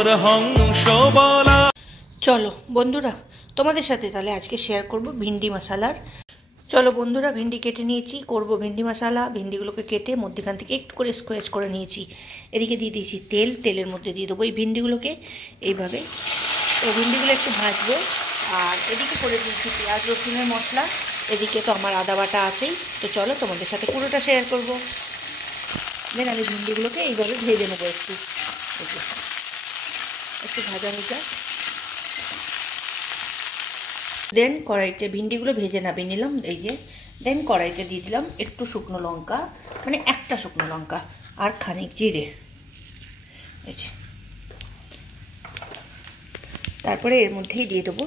মোর হংস বলা। চলো বন্ধুরা, তোমাদের সাথে তাহলে আজকে শেয়ার করব ভিন্ডি মশালার। চলো বন্ধুরা, ভিন্ডি কেটে নিয়েছি, করব ভিন্ডি মশালা। ভিন্ডিগুলোকে কেটে মধ্যখান থেকে একটু করে স্কোয়াচ করে নিয়েছি। এদিকে দিয়ে দিয়েছি তেল, তেলের মধ্যে দিয়ে দেবো এই ভিন্ডিগুলোকে এইভাবে। তো ভিন্ডিগুলো একটু ভাজবো। আর এদিকে করে দিয়েছি পেঁয়াজ রসুনের মশলা। এদিকে তো আমার আদা বাটা আছেই। তো চলো তোমাদের সাথে পুরোটা শেয়ার করবো। দেন আমি ভিন্ডিগুলোকে এইভাবে ভেজে নেবো একটু একটু ভাজা ভাজা। দেন কড়াইতে ভিন্ডিগুলো ভেজে নামিয়ে নিলাম এই যে। দেন কড়াইতে দিয়ে দিলাম একটু শুকনো লঙ্কা, মানে একটা শুকনো লঙ্কা, আর খানিক জিরে। এই যে তারপরে এর মধ্যেই দিয়ে দেবো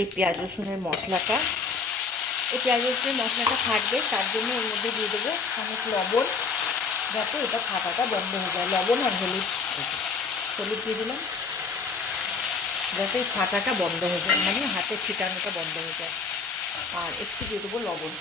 এই পেঁয়াজ রসুনের মশলাটা। এই পেঁয়াজ রসুনের মশলাটা ফাটবে, তার জন্য এর মধ্যে দিয়ে দেবো খানিক লবণ, যাতে এটা ফাটাটা বন্ধ হয়ে যায়। লবণ আর হলুদ, হলুদ দিয়ে দিলাম যাতে ফাটাটা বন্ধ হয়ে যায়, মানে হাতে ছিটানোটা বন্ধ হয়ে যায়। আর একটু দিয়ে দেবো লবণ।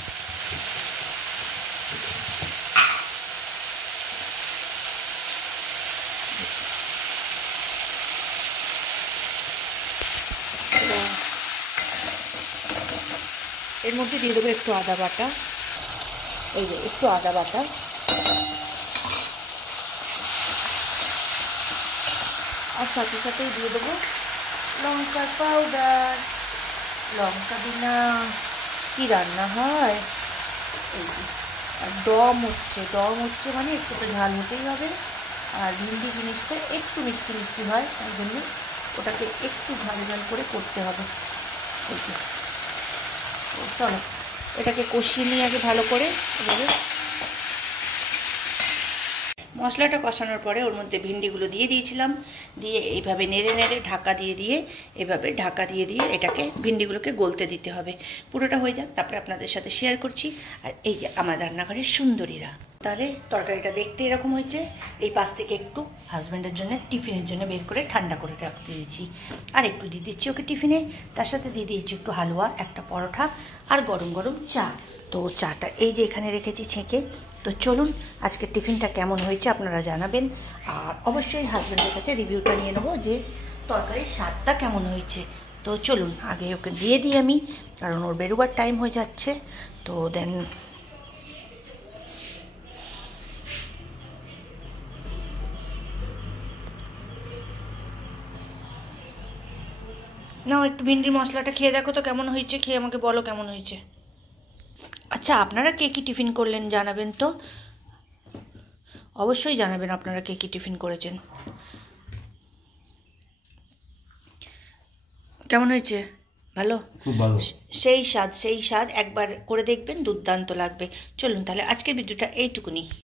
এর মধ্যে দিয়ে দেবো একটু আদা বাটা, এই যে একটু আদা বাটা। আর সাথে সাথেই দিয়ে দেবো লঙ্কার পাউডার। লঙ্কা বিনা কি রান্না হয়। এই যে আর দম হচ্ছে মানে একটু তো ঝাল হতেই হবে। আর ভিন্ডি জিনিসটা একটু মিষ্টি মিষ্টি হয়, তাই জন্য ওটাকে একটু ঝাল ঝাল করে করতে হবে। এই যে চলো এটাকে কষিয়ে নিয়ে আগে ভালো করে। এভাবে মশলাটা কষানোর পরে ওর মধ্যে ভিন্ডিগুলো দিয়ে দিয়েছিলাম, দিয়ে এইভাবে নেড়ে নেড়ে ঢাকা দিয়ে এভাবে ঢাকা দিয়ে এটাকে ভিন্ডিগুলোকে গলতে দিতে হবে। পুরোটা হয়ে যাক, তারপরে আপনাদের সাথে শেয়ার করছি। আর এই যে আমার রান্নাঘরের সুন্দরীরা, তাহলে তরকারিটা দেখতে এরকম হয়েছে। এই পাশ থেকে একটু হাজব্যান্ডের জন্য টিফিনের জন্য বের করে ঠান্ডা করে রাখতে দিয়েছি। আর একটু দিয়ে দিচ্ছি ওকে টিফিনে, তার সাথে দিয়ে দিয়েছি একটু হালুয়া, একটা পরোটা আর গরম গরম চা। তো চাটা এই যে এখানে রেখেছি ছেঁকে। তো চলুন আজকের টিফিনটা কেমন হয়েছে আপনারা জানাবেন। আর অবশ্যই হাজব্যান্ডের কাছে রিভিউটা নিয়ে নেবো যে তরকারির স্বাদটা কেমন হয়েছে। তো চলুন আগে ওকে দিয়ে দিই আমি, কারণ ওর বেরোবার টাইম হয়ে যাচ্ছে। তো দেন নাও একটু ভিন্ডির মশলাটা খেয়ে দেখো তো কেমন হয়েছে, খেয়ে আমাকে বলো কেমন হয়েছে। আচ্ছা আপনারা কে কী টিফিন করলেন জানাবেন তো, অবশ্যই জানাবেন আপনারা কে কী টিফিন করেছেন। কেমন হয়েছে? ভালো, খুব ভালো। সেই স্বাদ একবার করে দেখবেন, দুর্দান্ত লাগবে। চলুন তাহলে আজকের ভিডিওটা এইটুকুনি।